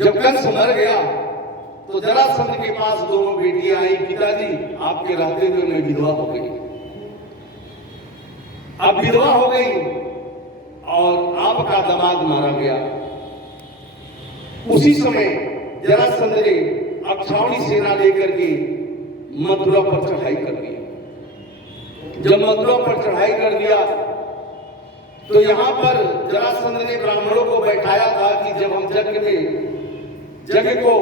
जब कंस मर गया तो जरासंध के पास दोनों बेटियां आई, पिताजी आपके रहते हुए मैं विधवा हो गई। अब विधवा हो गई और आपका दामाद मारा गया। उसी समय जरासंध ने अक्षौणी सेना लेकर के मथुरा पर चढ़ाई कर दी। जब मथुरा पर चढ़ाई कर दिया तो यहां पर जरासंध ने ब्राह्मणों को बैठाया था कि जब हम जग को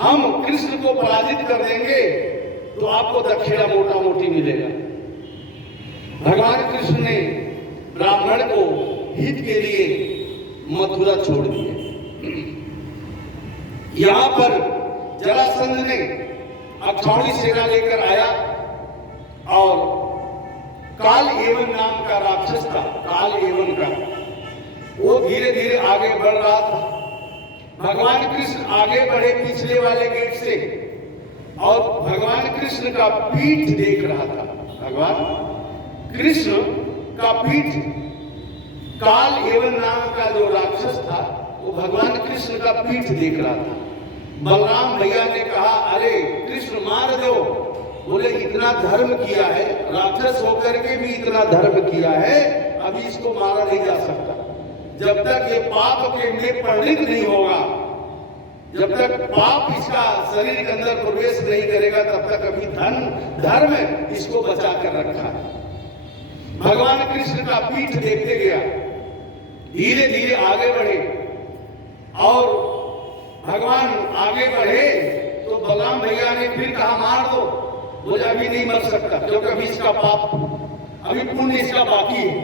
हम कृष्ण को पराजित कर देंगे तो आपको दक्षिणा मोटा मोटी मिलेगा। भगवान कृष्ण ने ब्राह्मण को हित के लिए मथुरा छोड़ दिए। यहां पर जरासंध ने अक्षौणी सेना लेकर आया और काल एवं नाम का राक्षस था, काल एवं का, वो धीरे धीरे आगे बढ़ रहा था। भगवान कृष्ण आगे बढ़े पिछले वाले गेट से और भगवान कृष्ण का पीठ देख रहा था। भगवान कृष्ण का पीठ, काल एवं नाम का जो राक्षस था वो भगवान कृष्ण का पीठ देख रहा था। बलराम भैया ने कहा, अरे कृष्ण मार दो। बोले इतना धर्म किया है, राक्षस होकर के भी इतना धर्म किया है, अभी इसको मारा नहीं जा सकता। जब तक ये पाप के में परिणित नहीं होगा, जब तक पाप इसका शरीर के अंदर प्रवेश नहीं करेगा, तब तक अभी धर्म इसको बचा कर रखा है। भगवान कृष्ण का पीठ देखते गया, धीरे धीरे आगे बढ़े और भगवान आगे बढ़े तो बलराम भैया ने फिर कहा मार दो। बोले अभी नहीं मर सकता, क्योंकि अभी इसका पाप, अभी पुण्य इसका बाकी है।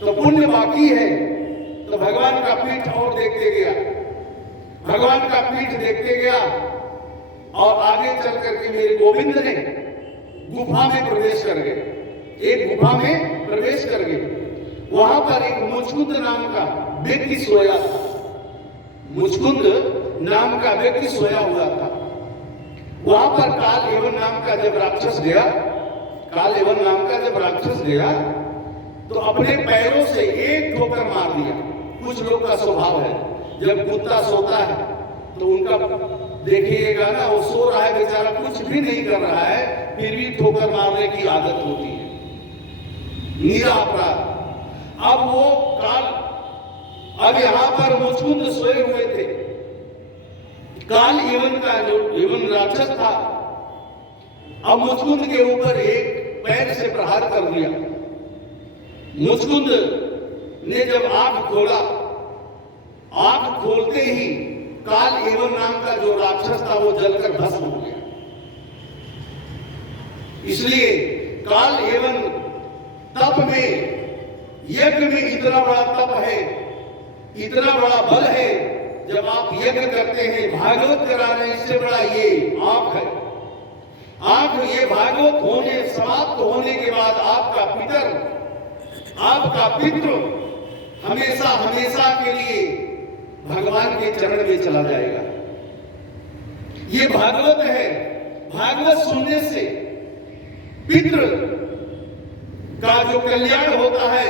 तो पुण्य बाकी है तो भगवान का पीठ और देखते गया, भगवान का पीठ देखते गया और आगे चल करके मेरे गोविंद ने गुफा में प्रवेश कर गए। एक गुफा में प्रवेश कर गए। वहां पर एक मुचकुंद नाम का व्यक्ति सोया था। मुचकुंद नाम का व्यक्ति सोया हुआ था। वहां पर काल एवं नाम का जब राक्षस गया, काल एवं नाम का जब राक्षस गया तो अपने पैरों से एक ठोकर मार दिया। कुछ लोग का स्वभाव है, जब कुत्ता सोता है तो उनका देखिएगा ना, वो सो रहा है बेचारा, कुछ भी नहीं कर रहा है, फिर भी ठोकर मारने की आदत होती है, नीरा अपराध। अब वो काल, अब यहां पर मुचकुंद सोए हुए थे। काल एवं का जो एवं राक्षस था, अब मुचकुंद के ऊपर एक पैर से प्रहार कर दिया। मुचकुंद ने जब आंख खोला, आंख खोलते ही काल एवं नाम का जो राक्षस था वो जलकर भस्म हो गया। इसलिए काल एवं तप में, यज्ञ में इतना बड़ा तप है, इतना बड़ा बल है। जब आप यज्ञ करते हैं, भागवत करा रहे हैं, इससे बड़ा ये आंख है। आंख, ये भागवत होने समाप्त होने के बाद आपका पितृ हमेशा हमेशा के लिए भगवान के चरण में चला जाएगा। ये भागवत है। भागवत सुनने से पितृ का जो कल्याण होता है,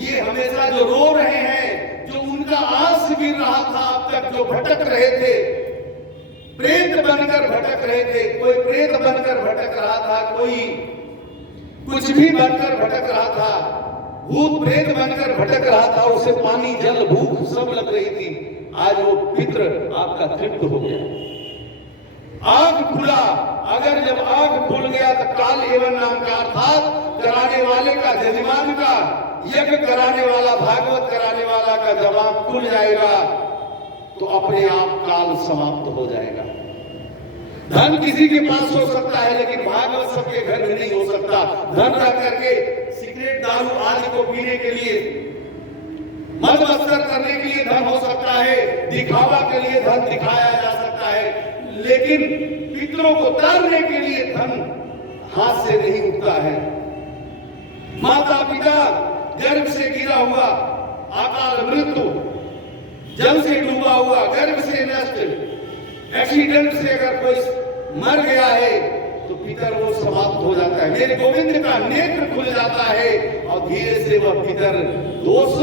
ये हमेशा जो रो रहे हैं, जो उनका आंस गिर रहा था अब तक, जो भटक रहे थे, प्रेत बनकर भटक रहे थे, कोई प्रेत बनकर भटक रहा था, कोई कुछ भी बनकर भटक रहा था, भूत प्रेत बनकर भटक रहा था, उसे पानी जल भूख सब लग रही थी। आज वो पितृ आपका तृप्त हो गया। आंख खुला, अगर जब आंख खुल गया तो काल एवं नाम का, अर्थात कराने वाले का, जजमान का, यज्ञ कराने वाला, भागवत कराने वाला का जब आंख खुल जाएगा तो अपने आप काल समाप्त हो जाएगा। धन किसी के पास हो सकता है, लेकिन भागवत सबके घर में नहीं हो सकता। धन रख करके सिगरेट, दारू आदि को पीने के लिए, मद मत्सर करने के लिए धन हो सकता है, दिखावा के लिए धन दिखाया जा सकता है, लेकिन पितरों को तारने के लिए धन हाथ से नहीं उठता है। माता पिता गर्भ से गिरा हुआ, अकाल मृत्यु, जल से डूबा हुआ, गर्भ से नष्ट, एक्सीडेंट से अगर कोई मर गया है तो पितर वो समाप्त हो जाता है। मेरे गोविंद का नेत्र खुल जाता है और धीरे से वह पितर दोष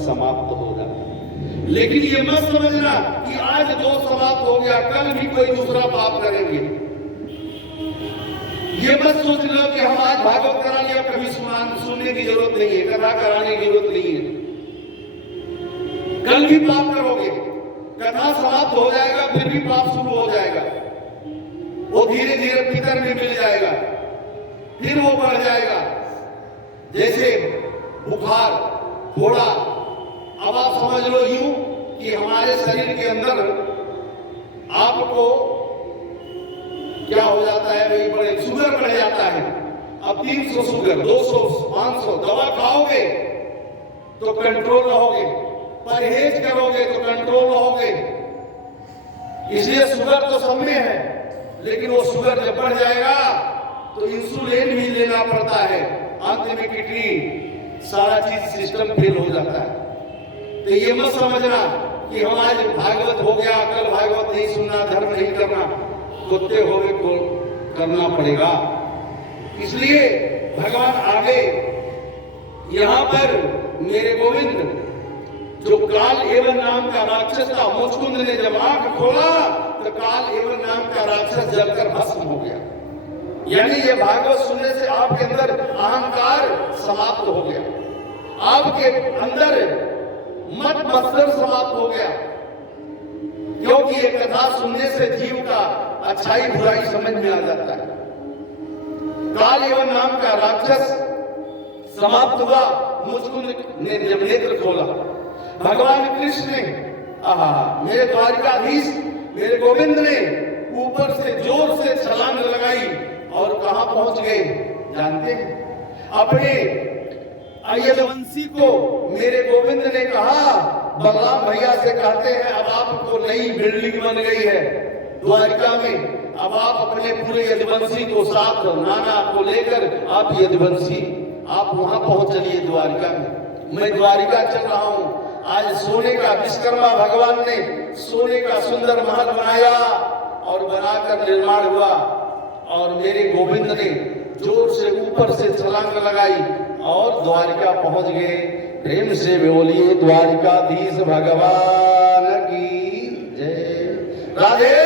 समाप्त हो जाता है। लेकिन ये मत समझना कि आज दोष समाप्त हो गया, कल भी कोई दूसरा पाप करेंगे। ये मत सोच लो कि हम आज भागवत करा लिया, कभी सुनने की जरूरत नहीं है, कथा कराने की जरूरत नहीं है। कल भी पाप करोगे, कथा समाप्त हो जाएगा, फिर भी पाप शुरू हो जाएगा। वो धीरे धीरे पितर में मिल जाएगा, फिर वो बढ़ जाएगा। जैसे बुखार, फोड़ा, अब आप समझ लो यूं कि हमारे शरीर के अंदर आपको क्या हो जाता है भाई, बड़े शुगर बढ़ जाता है। अब 300 शुगर, 200, 500 दवा खाओगे तो कंट्रोल रहोगे, परहेज करोगे तो कंट्रोल रहोगे। इसलिए शुगर तो सब में है, लेकिन वो शुगर जब बढ़ जाएगा तो इंसुलिन भी लेना पड़ता है, अंत में किडनी सारा चीज सिस्टम फेल हो जाता है। तो ये मत समझना कि हम आज भागवत हो गया, कल भागवत नहीं सुनना, धर्म नहीं करना, कुत्ते होवे को करना पड़ेगा। इसलिए भगवान आगे यहाँ पर मेरे गोविंद जो काल एवं नाम का राक्षस था, मुचकुंद ने जब आंख खोला तो काल एवं नाम का राक्षस जलकर भस्म हो गया। यानी ये भागवत सुनने से आपके अंदर अहंकार समाप्त हो गया, आपके अंदर मत मत्सर समाप्त हो गया। क्योंकि ये कथा सुनने से जीव का अच्छाई बुराई समझ में आ जाता है। काल एवं नाम का राक्षस समाप्त हुआ, मुचकुंद ने जब नेत्र खोला, भगवान कृष्ण ने मेरे द्वारिकाधीश मेरे गोविंद ने ऊपर से जोर से छलांग लगाई और कहां पहुंच गए जानते हैं? अपने यदुवंशी को मेरे गोविंद ने कहा, बलराम भैया से कहते हैं अब आपको नई बिल्डिंग बन गई है द्वारिका में, अब आप अपने पूरे यदुवंशी को साथ नाना को लेकर आप यदुवंशी आप वहां पहुंच चलिए द्वारिका में। मैं द्वारिका चल रहा हूं। आज सोने का विश्वकर्मा भगवान ने सोने का सुंदर महल बनाया और बनाकर निर्माण हुआ, और मेरे गोविंद ने जोर से ऊपर से छलांग लगाई और द्वारिका पहुंच गए। प्रेम से बोलिए द्वारिकाधीश भगवान की जय। राधे।